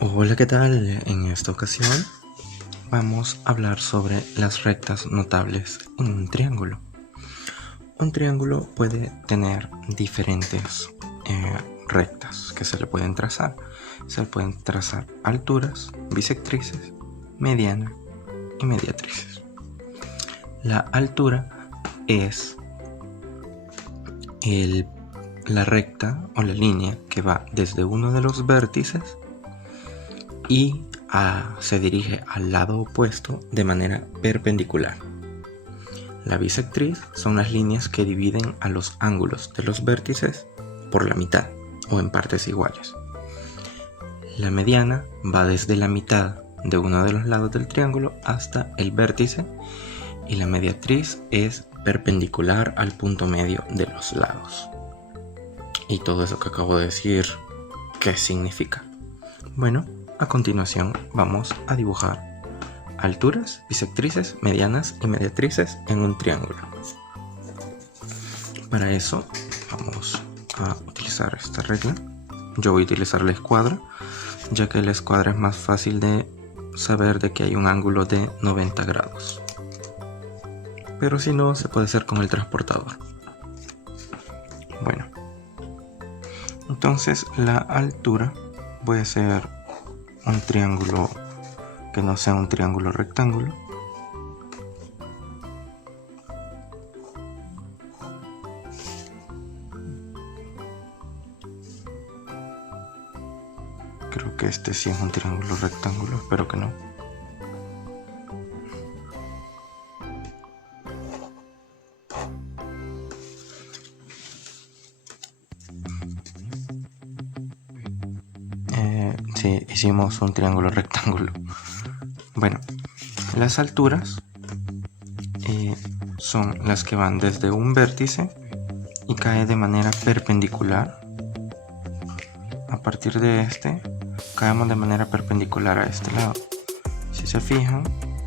Hola, ¿qué tal? En esta ocasión vamos a hablar sobre las rectas notables en un triángulo. Un triángulo puede tener diferentes rectas que se le pueden trazar. Se le pueden trazar alturas, bisectrices, mediana y mediatrices. La altura es la recta o la línea que va desde uno de los vértices y se dirige al lado opuesto de manera perpendicular. La bisectriz son las líneas que dividen a los ángulos de los vértices por la mitad o en partes iguales. La mediana va desde la mitad de uno de los lados del triángulo hasta el vértice y la mediatriz es perpendicular al punto medio de los lados. Y todo eso que acabo de decir, ¿qué significa? Bueno, a continuación vamos a dibujar alturas, bisectrices, medianas y mediatrices en un triángulo. Para eso vamos a utilizar esta regla. Yo voy a utilizar la escuadra, ya que la escuadra es más fácil de saber de que hay un ángulo de 90 grados. Pero si no, se puede hacer con el transportador. Bueno, entonces la altura voy a hacer un triángulo que no sea un triángulo rectángulo. Creo que este sí es un triángulo rectángulo, espero que no. Sí, hicimos un triángulo rectángulo. Bueno, las alturas son las que van desde un vértice y cae de manera perpendicular. A partir de este, caemos de manera perpendicular a este lado. Si se fijan,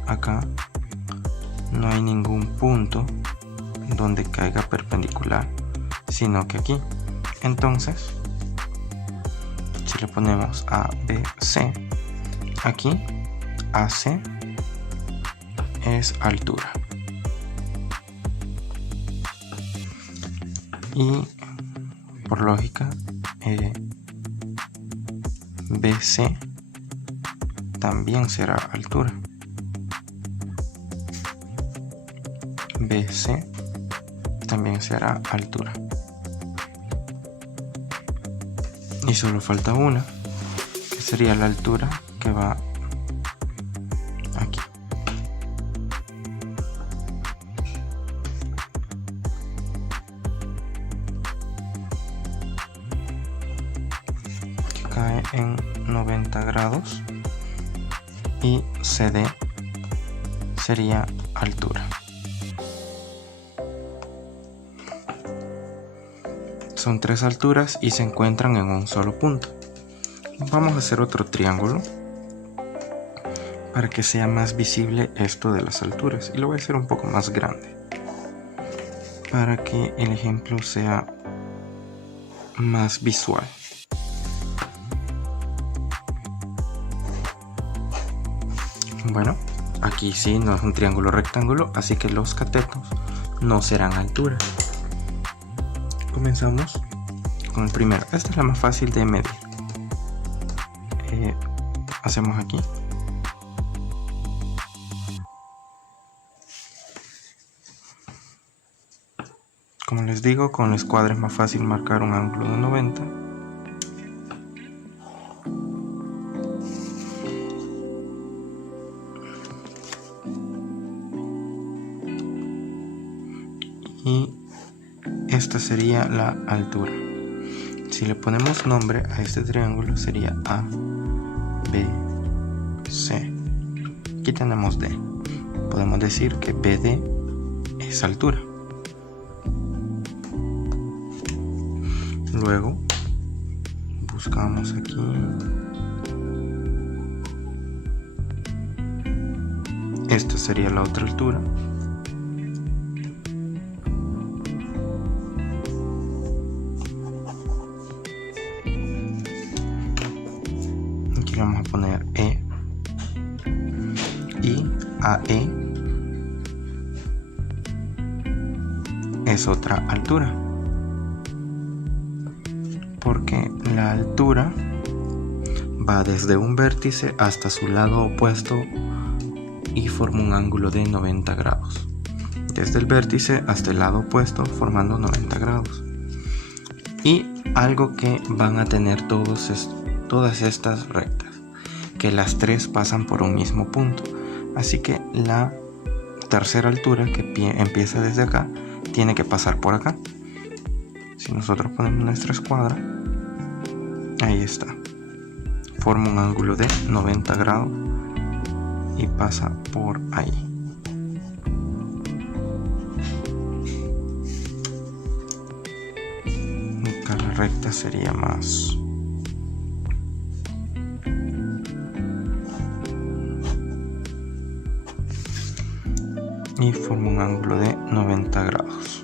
acá no hay ningún punto donde caiga perpendicular, sino que aquí. Entonces, si le ponemos A, B, C, aquí AC es altura. Y por lógica, BC también será altura. BC también será altura. Y solo falta una, que sería la altura que va aquí. Que cae en 90 grados y CD sería altura. Son tres alturas y se encuentran en un solo punto. Vamos a hacer otro triángulo para que sea más visible esto de las alturas, y lo voy a hacer un poco más grande para que el ejemplo sea más visual. Bueno, aquí sí no es un triángulo rectángulo, así que los catetos no serán altura. Comenzamos con el primero. Esta es la más fácil de medir. Hacemos aquí. Como les digo, con la escuadra es más fácil marcar un ángulo de 90. Y esta sería la altura. Si le ponemos nombre a este triángulo sería A, B, C. Aquí tenemos D. Podemos decir que BD es altura. Luego buscamos aquí esta sería la otra altura. Aquí le vamos a poner E. Y AE es otra altura, porque la altura va desde un vértice hasta su lado opuesto y forma un ángulo de 90 grados. Desde el vértice hasta el lado opuesto formando 90 grados. Y algo que van a tener todas estas rectas, que las tres pasan por un mismo punto. Así que la tercera altura, que empieza desde acá, tiene que pasar por acá. Si nosotros ponemos nuestra escuadra, ahí está. Forma un ángulo de 90 grados y pasa por ahí. Acá la recta sería más. Y forma un ángulo de 90 grados.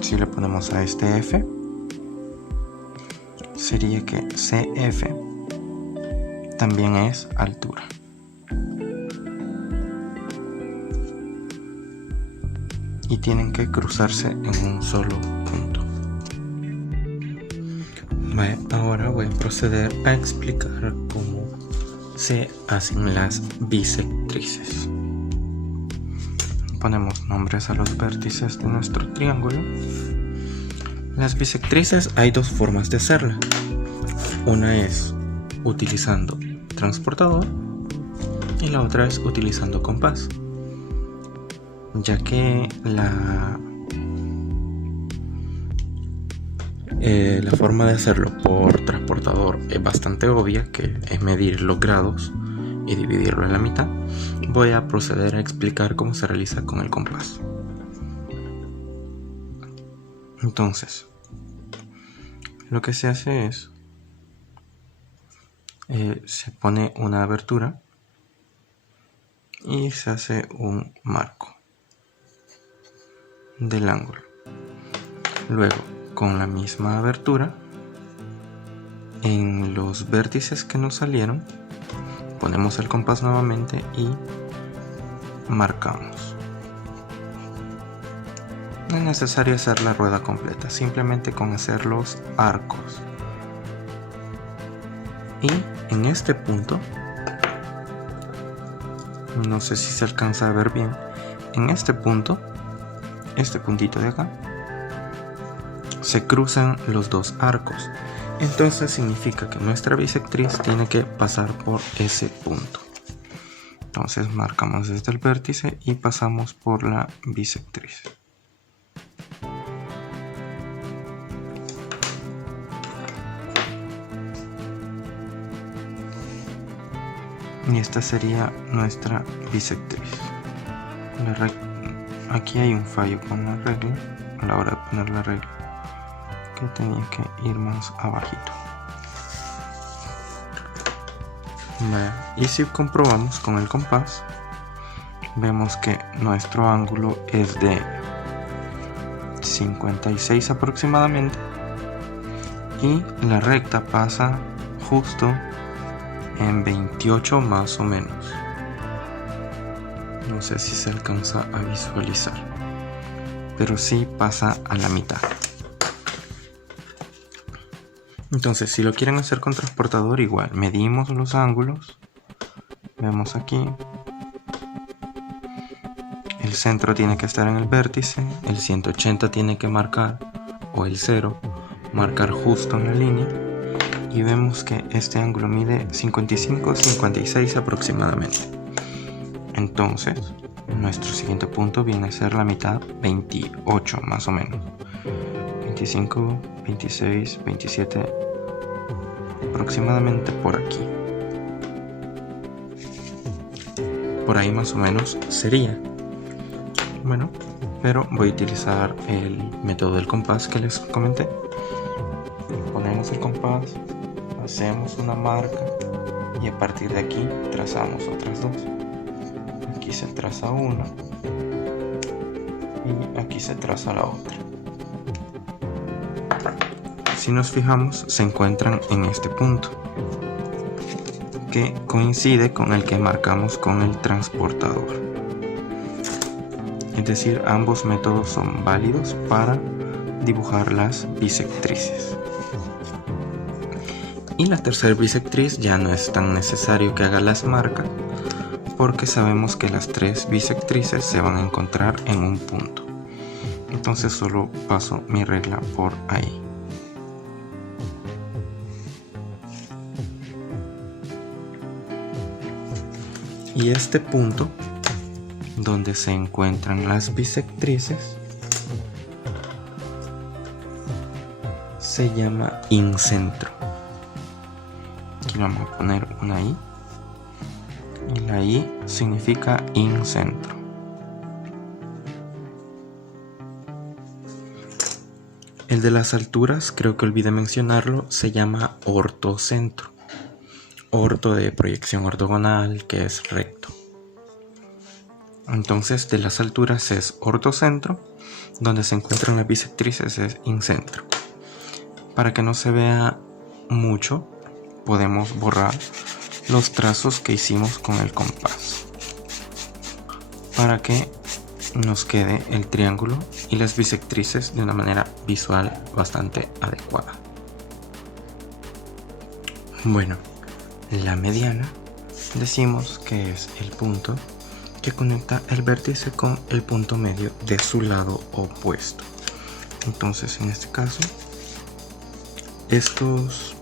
Si le ponemos a este F, sería que CF también es altura. Y tienen que cruzarse en un solo punto. Vale, ahora voy a proceder a explicar cómo se hacen las bisectrices. Ponemos nombres a los vértices de nuestro triángulo. Las bisectrices hay dos formas de hacerla. Una es utilizando transportador y la otra es utilizando compás. Ya que la forma de hacerlo por transportador es bastante obvia, que es medir los grados y dividirlo en la mitad, voy a proceder a explicar cómo se realiza con el compás. Entonces, lo que se hace es se pone una abertura y se hace un marco del ángulo. Luego, con la misma abertura, en los vértices que nos salieron, ponemos el compás nuevamente y marcamos. No es necesario hacer la rueda completa, simplemente con hacer los arcos. Y en este punto, no sé si se alcanza a ver bien, en este punto, este puntito de acá, se cruzan los dos arcos. Entonces significa que nuestra bisectriz tiene que pasar por ese punto. Entonces marcamos desde el vértice y pasamos por la bisectriz. Y esta sería nuestra bisectriz. Aquí hay un fallo con la regla, a la hora de poner la regla, que tenía que ir más abajito. Y si comprobamos con el compás, vemos que nuestro ángulo es de 56 aproximadamente y la recta pasa justo en 28 más o menos. No sé si se alcanza a visualizar, pero sí pasa a la mitad. Entonces, si lo quieren hacer con transportador, igual medimos los ángulos, vemos aquí, el centro tiene que estar en el vértice, el 180 tiene que marcar, o el 0, marcar justo en la línea, y vemos que este ángulo mide 55-56 aproximadamente. Entonces, nuestro siguiente punto viene a ser la mitad, 28 más o menos. 25, 26, 27, aproximadamente por aquí. Por ahí más o menos sería. Bueno, pero voy a utilizar el método del compás que les comenté. Ponemos el compás, hacemos una marca y a partir de aquí trazamos otras dos. Aquí se traza una y aquí se traza la otra. si nos fijamos, se encuentran en este punto, que coincide con el que marcamos con el transportador. Es decir, ambos métodos son válidos para dibujar las bisectrices. Y la tercera bisectriz ya no es tan necesario que haga las marcas, porque sabemos que las tres bisectrices se van a encontrar en un punto. Entonces solo paso mi regla por ahí. Y este punto donde se encuentran las bisectrices se llama incentro. Aquí vamos a poner una I, y la I significa incentro. El de las alturas, creo que olvidé mencionarlo, se llama ortocentro. Orto de proyección ortogonal, que es recto. Entonces, de las alturas es ortocentro, donde se encuentran las bisectrices es incentro. Para que no se vea mucho, podemos borrar los trazos que hicimos con el compás, para que nos quede el triángulo y las bisectrices de una manera visual bastante adecuada. Bueno, la mediana decimos que es el punto que conecta el vértice con el punto medio de su lado opuesto. Entonces, en este caso, estos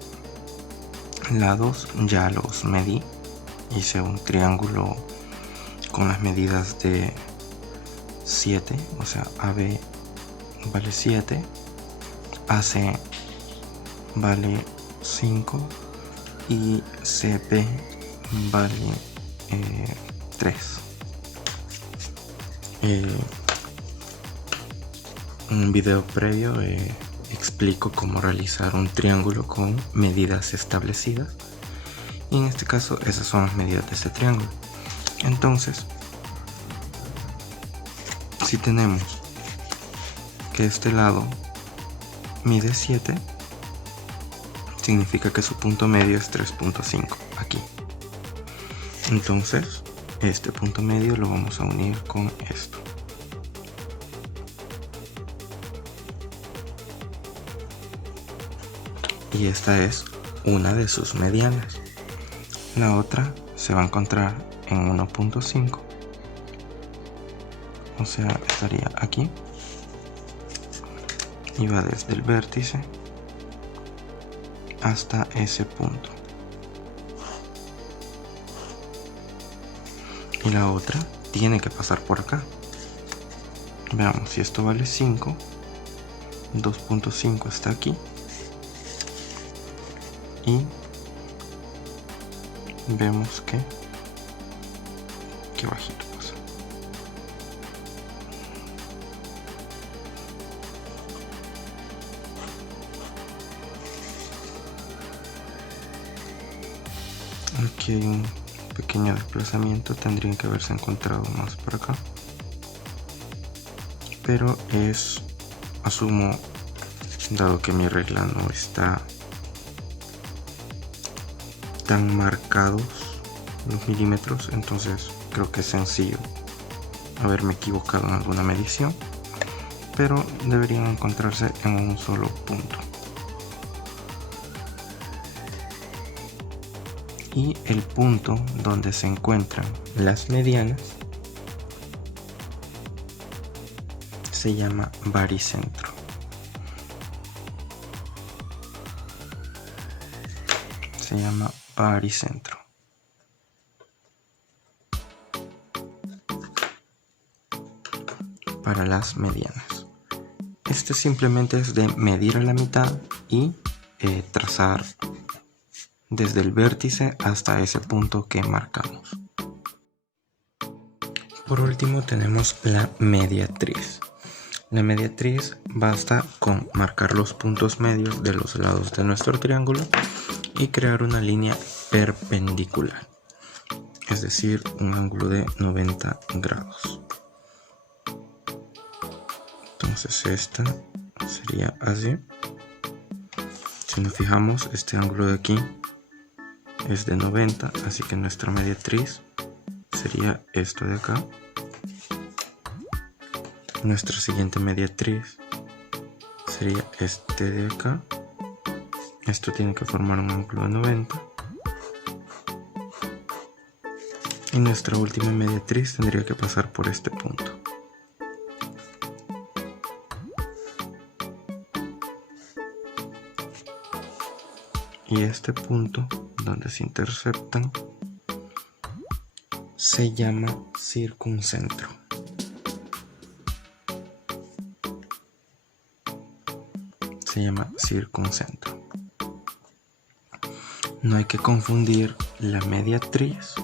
lados ya los medí. Hice un triángulo con las medidas de 7, o sea, AB vale 7, AC vale 5 y CP vale 3. En un video previo explico cómo realizar un triángulo con medidas establecidas, y en este caso esas son las medidas de este triángulo. Entonces, si tenemos que este lado mide 7, significa que su punto medio es 3.5 aquí. Entonces, este punto medio lo vamos a unir con esto. Y esta es una de sus medianas. La otra se va a encontrar en 1.5. O sea, estaría aquí. Y va desde el vértice hasta ese punto. Y la otra tiene que pasar por acá. Veamos, si esto vale 5, 2.5 está aquí. Y vemos que bajito pasa. Aquí hay un pequeño desplazamiento, tendrían que haberse encontrado más por acá, pero asumo, dado que mi regla no está tan marcados los milímetros, entonces creo que es sencillo haberme equivocado en alguna medición, pero deberían encontrarse en un solo punto. Y el punto donde se encuentran las medianas se llama baricentro. Se llama baricentro. Para las medianas. Este simplemente es de medir a la mitad y trazar desde el vértice hasta ese punto que marcamos. Por último tenemos la mediatriz. La mediatriz basta con marcar los puntos medios de los lados de nuestro triángulo y crear una línea perpendicular, es decir, un ángulo de 90 grados. Entonces esta sería así Si nos fijamos, este ángulo de aquí es de 90, así que nuestra mediatriz sería esto de acá. Nuestra siguiente mediatriz sería este de acá. Esto tiene que formar un ángulo de 90. Y nuestra última mediatriz tendría que pasar por este punto. Y este punto donde se interceptan se llama circuncentro. Se llama circuncentro. No hay que confundir la mediatriz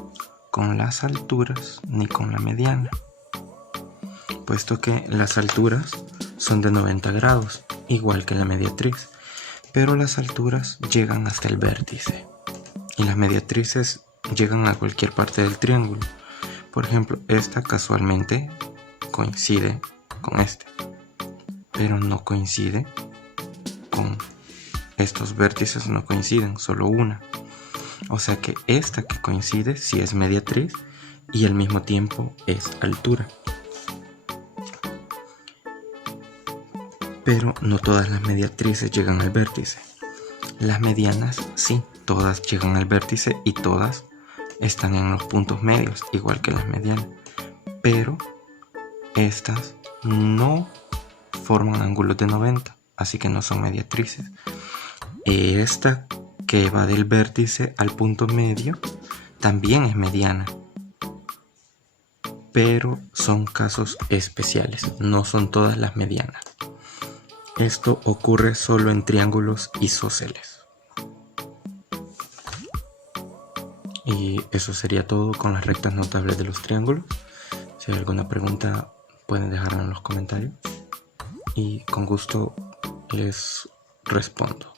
con las alturas ni con la mediana, puesto que las alturas son de 90 grados, igual que la mediatriz, pero las alturas llegan hasta el vértice y las mediatrices llegan a cualquier parte del triángulo. Por ejemplo, esta casualmente coincide con este, pero no coincide con estos vértices, no coinciden, solo una. O sea que esta que coincide sí es mediatriz y al mismo tiempo es altura. Pero no todas las mediatrices llegan al vértice. Las medianas sí, todas llegan al vértice y todas están en los puntos medios, igual que las medianas. Pero estas no forman ángulos de 90, así que no son mediatrices. Esta que va del vértice al punto medio también es mediana, pero son casos especiales, no son todas las medianas. Esto ocurre solo en triángulos isósceles. Y eso sería todo con las rectas notables de los triángulos. Si hay alguna pregunta pueden dejarla en los comentarios y con gusto les respondo.